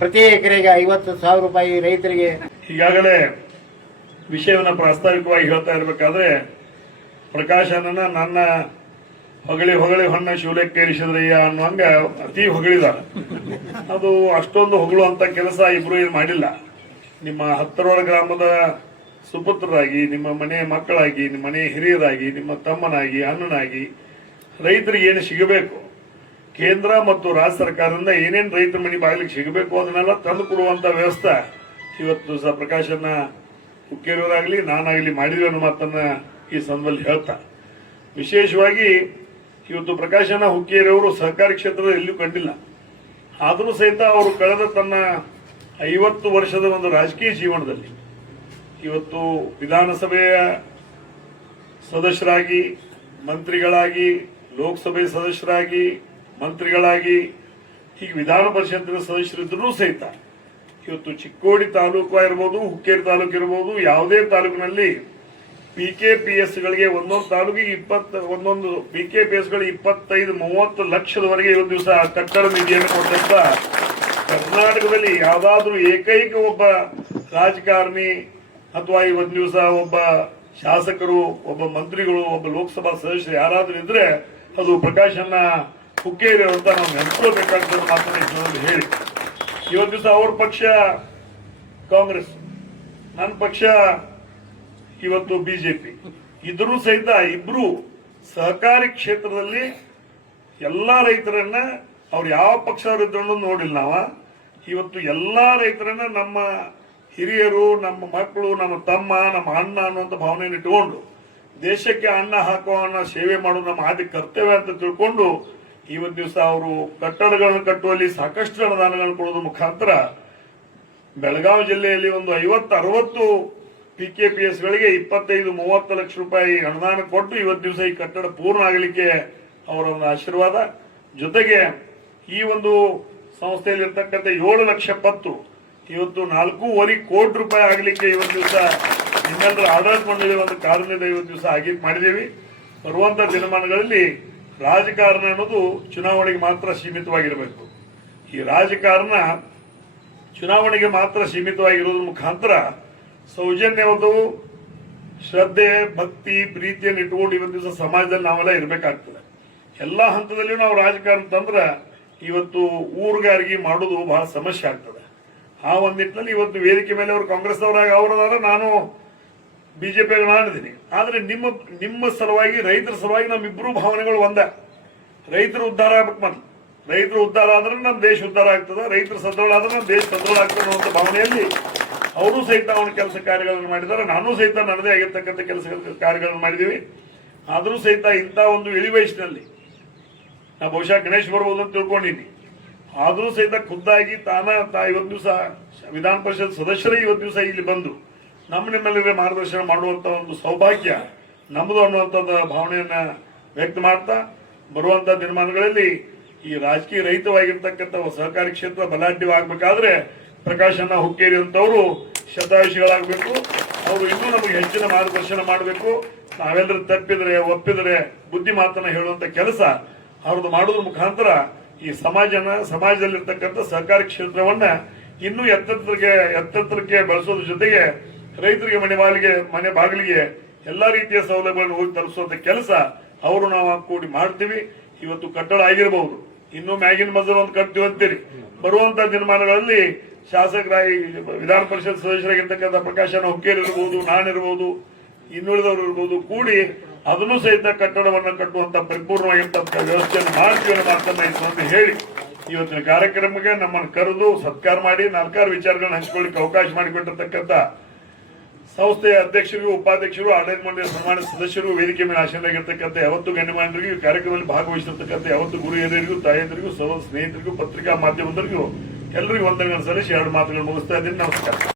ಪ್ರತಿ ಎಕರೆಗೆ 50,000 ರೂಪಾಯಿ ರೈತರಿಗೆ. ಈಗಾಗಲೇ ವಿಷಯವನ್ನು ಪ್ರಾಸ್ತಾವಿಕವಾಗಿ ಹೇಳ್ತಾ ಇರಬೇಕಾದ್ರೆ ಪ್ರಕಾಶನನ್ನ ನನ್ನ ಹೊಗಳಿ ಹೊನ್ನ ಶಿವಲೆಕ್ಕೇರಿಸಿದ್ರಯ್ಯ ಅನ್ನುವಂಗ ಅತಿ ಹೊಗಳಿದ. ಅದು ಅಷ್ಟೊಂದು ಹೊಗಳುವಂತ ಕೆಲಸ ಇಬ್ರು ಏನು ಮಾಡಿಲ್ಲ. ನಿಮ್ಮ ಹತ್ತರೋಳ ಗ್ರಾಮದ ಸುಪುತ್ರರಾಗಿ, ನಿಮ್ಮ ಮನೆ ಮಕ್ಕಳಾಗಿ, ನಿಮ್ಮ ಮನೆ ಹಿರಿಯರಾಗಿ, ನಿಮ್ಮ ತಮ್ಮನಾಗಿ, ಅಣ್ಣನಾಗಿ ರೈತರಿಗೆ ಏನು ಸಿಗಬೇಕು, ಕೇಂದ್ರ ಮತ್ತು ರಾಜ್ಯ ಸರ್ಕಾರದಿಂದ ಏನೇನು ರೈತರ ಮನೆ ಬಾಗಿಲಿಗೆ ಸಿಗಬೇಕು ಅದನ್ನೆಲ್ಲ ತಂದು ಕೊಡುವಂತ ವ್ಯವಸ್ಥೆ ಇವತ್ತು ಪ್ರಕಾಶನ ಹುಕ್ಕೇರಿಯವರಾಗಲಿ ನಾನಾಗಲಿ ಮಾಡಿದ್ವಿ ಅನ್ನೋ ಮಾತನ್ನ ಈ ಸಂದರ್ಭದಲ್ಲಿ ಹೇಳ್ತಾ, ವಿಶೇಷವಾಗಿ ಇವತ್ತು ಪ್ರಕಾಶನ ಹುಕ್ಕೇರಿಯವರು ಸಹಕಾರಿ ಕ್ಷೇತ್ರದ ಎಲ್ಲೂ ಕಂಡಿಲ್ಲ. ಆದರೂ ಸಹಿತ ಅವರು ಕಳೆದ ತನ್ನ 50 ವರ್ಷದ ಒಂದು ರಾಜಕೀಯ ಜೀವನದಲ್ಲಿ ಇವತ್ತು ವಿಧಾನಸಭೆಯ ಸದಸ್ಯರಾಗಿ, ಮಂತ್ರಿಗಳಾಗಿ, ಲೋಕಸಭೆ ಸದಸ್ಯರಾಗಿ, ಮಂತ್ರಿಗಳಾಗಿ, ಹೀಗೆ ವಿಧಾನ ಪರಿಷತ್ತಿನ ಸದಸ್ಯರಿದ್ರೂ ಸಹಿತ ಇವತ್ತು ಚಿಕ್ಕೋಡಿ ತಾಲೂಕು ಇರ್ಬೋದು, ಹುಕ್ಕೇರಿ ತಾಲೂಕು ಇರ್ಬೋದು, ಯಾವುದೇ ತಾಲೂಕಿನಲ್ಲಿ PKPSಗಳಿಗೆ ಒಂದೊಂದು ತಾಲೂಕಿಗೆ ಒಂದೊಂದು PKPSಗಳು 25-30 ಲಕ್ಷದವರೆಗೆ ಇವತ್ತು ದಿವಸ ಕಟ್ಟಡ ನಿಧಿಯನ್ನು ಕೊಟ್ಟಂತ ಕರ್ನಾಟಕದಲ್ಲಿ ಯಾವ್ದಾದ್ರೂ ಏಕೈಕ ಒಬ್ಬ ರಾಜಕಾರಣಿ ಅಥವಾ ಇವತ್ತು ದಿವಸ ಒಬ್ಬ ಶಾಸಕರು, ಒಬ್ಬ ಮಂತ್ರಿಗಳು, ಒಬ್ಬ ಲೋಕಸಭಾ ಸದಸ್ಯರು ಯಾರಾದ್ರೂ ಇದ್ರೆ ಅದು ಪ್ರಕಾಶನ ಹುಕ್ಕೇರಿ ಅಂತ ನಾವು ನೆನಪಿಸಬೇಕಾಗ್ತದೆ ಮಾತನ್ನು ಹೇಳಿ. ಇವತ್ತು ದಿವಸ ಅವ್ರ ಪಕ್ಷ ಕಾಂಗ್ರೆಸ್, ನನ್ನ ಪಕ್ಷ ಇವತ್ತು ಬಿಜೆಪಿ ಇದ್ರೂ ಸಹಿತ ಇಬ್ರು ಸಹಕಾರಿ ಕ್ಷೇತ್ರದಲ್ಲಿ ಎಲ್ಲಾ ರೈತರನ್ನ ಅವ್ರು ಯಾವ ಪಕ್ಷದವರಿದ್ರು ನೋಡಿಲ್ಲ. ಇವತ್ತು ಎಲ್ಲಾ ರೈತರನ್ನ ನಮ್ಮ ಹಿರಿಯರು, ನಮ್ಮ ಮಕ್ಕಳು, ನಮ್ಮ ತಮ್ಮ, ನಮ್ಮ ಅಣ್ಣ ಅನ್ನುವಂಥ ಭಾವನೆಯನ್ನು ಇಟ್ಟುಕೊಂಡು ದೇಶಕ್ಕೆ ಅನ್ನ ಹಾಕುವ ಸೇವೆ ಮಾಡೋದು ನಮ್ಮ ಆದಿ ಕರ್ತವ್ಯ ಅಂತ ತಿಳ್ಕೊಂಡು ಇವತ್ತು ದಿವಸ ಅವರು ಕಟ್ಟಡಗಳನ್ನು ಕಟ್ಟುವಲ್ಲಿ ಸಾಕಷ್ಟು ಅನುದಾನಗಳನ್ನು ಕೊಡೋದ್ರ ಮುಖಾಂತರ ಬೆಳಗಾವಿ ಜಿಲ್ಲೆಯಲ್ಲಿ ಒಂದು 50-60 PKPSಗಳಿಗೆ 25-30 ಲಕ್ಷ ರೂಪಾಯಿ ಅನುದಾನ ಕೊಟ್ಟು ಇವತ್ತು ದಿವಸ ಈ ಕಟ್ಟಡ ಪೂರ್ಣ ಆಗಲಿಕ್ಕೆ ಅವರ ಒಂದು ಆಶೀರ್ವಾದ. ಜೊತೆಗೆ ಈ ಒಂದು ಸಂಸ್ಥೆಯಲ್ಲಿ ಇರ್ತಕ್ಕಂಥ 7 ಲಕ್ಷ ಪತ್ತು ಇವತ್ತು 4.5 ಕೋಟಿ ರೂಪಾಯಿ ಆಗಲಿಕ್ಕೆ ಇವತ್ತು ದಿವಸ ನಿಮ್ಮೆಲ್ಲರ ಆಡಳಿತ ಮಂಡಳಿ ಒಂದು ಕಾರಣದಿಂದ ಇವತ್ತು ದಿವಸ ಮಾಡಿದ್ದೀವಿ. ಬರುವಂತ ದಿನಮಾನಗಳಲ್ಲಿ ರಾಜಕಾರಣ ಅನ್ನೋದು ಚುನಾವಣೆಗೆ ಮಾತ್ರ ಸೀಮಿತವಾಗಿರಬೇಕು. ಈ ರಾಜಕಾರಣ ಚುನಾವಣೆಗೆ ಮಾತ್ರ ಸೀಮಿತವಾಗಿರೋದ್ರ ಮುಖಾಂತರ ಸೌಜನ್ಯವುದು, ಶ್ರದ್ಧೆ, ಭಕ್ತಿ, ಪ್ರೀತಿಯನ್ನು ಇಟ್ಕೊಂಡು ಇವತ್ತು ದಿವಸ ಸಮಾಜದಲ್ಲಿ ನಾವೆಲ್ಲ ಇರಬೇಕಾಗ್ತದೆ. ಎಲ್ಲಾ ಹಂತದಲ್ಲಿಯೂ ನಾವು ರಾಜಕಾರಣ ತಂದ್ರೆ ಇವತ್ತು ಊರುಗಾರಿಕೆ ಮಾಡೋದು ಬಹಳ ಸಮಸ್ಯೆ ಆಗ್ತದೆ. ಆ ಒಂದು ನಿಟ್ಟಿನಲ್ಲಿ ಇವತ್ತು ವೇದಿಕೆ ಮೇಲೆ ಅವರು ಕಾಂಗ್ರೆಸ್ನವರಾಗಿ ಅವರದಾರ, ನಾನು ಬಿಜೆಪಿ ಮಾಡಿದ್ದೀನಿ. ಆದ್ರೆ ನಿಮ್ಮ ಸಲುವಾಗಿ, ರೈತರ ಸಲುವಾಗಿ ನಮ್ಮಿಬ್ರು ಭಾವನೆಗಳು ಒಂದೇ. ರೈತರು ಉದ್ಧಾರ ಆಗ್ಬೇಕು. ಮೊದಲು ರೈತರು ಉದ್ಧಾರ ಆದ್ರೆ ನಮ್ಮ ದೇಶ ಉದ್ಧಾರ ಆಗ್ತದೆ, ರೈತರು ಸದೃಢ ಆದ್ರೆ ನಮ್ಮ ದೇಶ ಸದೃಢ ಆಗ್ತದೆ ಅನ್ನುವಂಥ ಭಾವನೆಯಲ್ಲಿ ಅವರು ಸಹಿತ ಅವನ ಕೆಲಸ ಕಾರ್ಯಗಳನ್ನು ಮಾಡಿದ್ದಾರೆ. ನಾನು ಸಹಿತ ನನ್ನದೇ ಆಗಿರ್ತಕ್ಕಂಥ ಕೆಲಸ ಕಾರ್ಯಗಳನ್ನು ಮಾಡಿದ್ದೀವಿ. ಆದರೂ ಸಹಿತ ಇಂಥ ಒಂದು ಇಳಿ ವಯಸ್ಸಿನಲ್ಲಿ ನಾ ಬಹುಶಃ ಗಣೇಶ್ ಬರ್ಬೋದು ಅಂತ ತಿಳ್ಕೊಂಡಿನಿ. ಆದರೂ ಸಹಿತ ಖುದ್ದಾಗಿ ಇವತ್ತು ದಿವಸ ವಿಧಾನ ಪರಿಷತ್ ಸದಸ್ಯರೇ ಇವತ್ತು ದಿವಸ ಇಲ್ಲಿ ಬಂದು ನಿಮ್ಮೆಲ್ಲರಿಗೆ ಮಾರ್ಗದರ್ಶನ ಮಾಡುವಂತ ಒಂದು ಸೌಭಾಗ್ಯ ನಮ್ಮದು ಅನ್ನುವಂಥದ್ದು ಭಾವನೆಯನ್ನ ವ್ಯಕ್ತ ಮಾಡ್ತಾ, ಬರುವಂತ ದಿನಮಾನಗಳಲ್ಲಿ ಈ ರಾಜಕೀಯ ರಹಿತವಾಗಿರ್ತಕ್ಕಂಥ ಸಹಕಾರಿ ಕ್ಷೇತ್ರ ಬಲಾಢ್ಯವಾಗಬೇಕಾದ್ರೆ ಪ್ರಕಾಶನ ಹುಕ್ಕೇರಿ ಅಂತವರು ಶತಾಯುಷಿಗಳಾಗಬೇಕು. ಅವರು ಇನ್ನೂ ನಮಗೆ ಹೆಚ್ಚಿನ ಮಾರ್ಗದರ್ಶನ ಮಾಡಬೇಕು. ನಾವೆಲ್ಲರೂ ತಪ್ಪಿದ್ರೆ, ಒಪ್ಪಿದ್ರೆ ಬುದ್ಧಿ ಮಾತನ್ನ ಹೇಳುವಂತ ಕೆಲಸ ಅವ್ರದ್ದು ಮಾಡೋದ್ರ ಮುಖಾಂತರ ಈ ಸಮಾಜದಲ್ಲಿರ್ತಕ್ಕಂಥ ಸಹಕಾರಿ ಕ್ಷೇತ್ರವನ್ನ ಇನ್ನೂ ಎತ್ತೆತ್ತರಕ್ಕೆ ಬೆಳೆಸೋದ್ರ ಜೊತೆಗೆ ರೈತರಿಗೆ ಮನೆ ಬಾಗಿಲಿಗೆ ಎಲ್ಲಾ ರೀತಿಯ ಸೌಲಭ್ಯಗಳನ್ನು ಹೋಗಿ ತಲುಪಿಸುವಂತ ಕೆಲಸ ಅವರು ನಾವು ಕೂಡಿ ಮಾಡ್ತೀವಿ. ಇವತ್ತು ಕಟ್ಟಡ ಆಗಿರಬಹುದು, ಇನ್ನೂ ಮ್ಯಾಗಿನ ಮಜಲ್ ಒಂದು ಕಟ್ತೀವಿ ಅಂತೀರಿ. ಬರುವಂತ ದಿನಮಾನಗಳಲ್ಲಿ ಶಾಸಕರಾಗಿ, ವಿಧಾನ ಪರಿಷತ್ ಸದಸ್ಯರಾಗಿರ್ತಕ್ಕಂಥ ಪ್ರಕಾಶನ ಹುಕ್ಕೇರಿ ಇರಬಹುದು, ನಾನಿರ್ಬೋದು, ಇನ್ನುಳಿದವರು ಇರ್ಬೋದು, ಕೂಡಿ ಅದನ್ನು ಸಹಿತ ಕಟ್ಟಡವನ್ನು ಕಟ್ಟುವಂತ ಪರಿಪೂರ್ಣವಾಗಿರ್ತಕ್ಕಂಥ ವ್ಯವಸ್ಥೆಯನ್ನು ಮಾಡ್ತೀವಿ ಅನ್ನೋ ಮಾತನ್ನ ಹೇಳಿ ಇವತ್ತಿನ ಕಾರ್ಯಕ್ರಮಕ್ಕೆ ನಮ್ಮನ್ನು ಕರೆದು ಸತ್ಕಾರ ಮಾಡಿ 4 ವಿಚಾರಗಳನ್ನ ಹಂಚಿಕೊಳ್ಳಿಕ್ಕೆ ಅವಕಾಶ ಮಾಡಿಕೊಟ್ಟಿರ್ತಕ್ಕಂಥ ಸಂಸ್ಥೆಯ ಅಧ್ಯಕ್ಷರಿಗೂ, ಉಪಾಧ್ಯಕ್ಷರು, ಆಡಳಿತ ಮಂಡಳಿಯ ಸನ್ಮಾನ್ಯ ಸದಸ್ಯರು, ವೇದಿಕೆ ಮೇಲೆ ಆಸೀನರಾಗಿರ್ತಕ್ಕಂಥ ಯಾವತ್ತು ಗಣ್ಯಮಾನ್ಯರಿಗೂ, ಈ ಕಾರ್ಯಕ್ರಮದಲ್ಲಿ ಭಾಗವಹಿಸಿರ್ತಕ್ಕಂಥ ಯಾವತ್ತು ಗುರು ಹಿರಿಯರಿಗೂ, ತಾಯಂದರಿಗೂ, ಸ್ನೇಹಿತರಿಗೂ, ಪತ್ರಿಕಾ ಮಾಧ್ಯಮದವರಿಗೂ ಎಲ್ಲರಿಗೂ ವಂದನೆಗಳನ್ನು ಸಲ್ಲಿಸಿ 2 ಮಾತುಗಳನ್ನು ಮುಗಿಸ್ತಾ ಇದ್ದೀನಿ. ನಮಸ್ಕಾರ.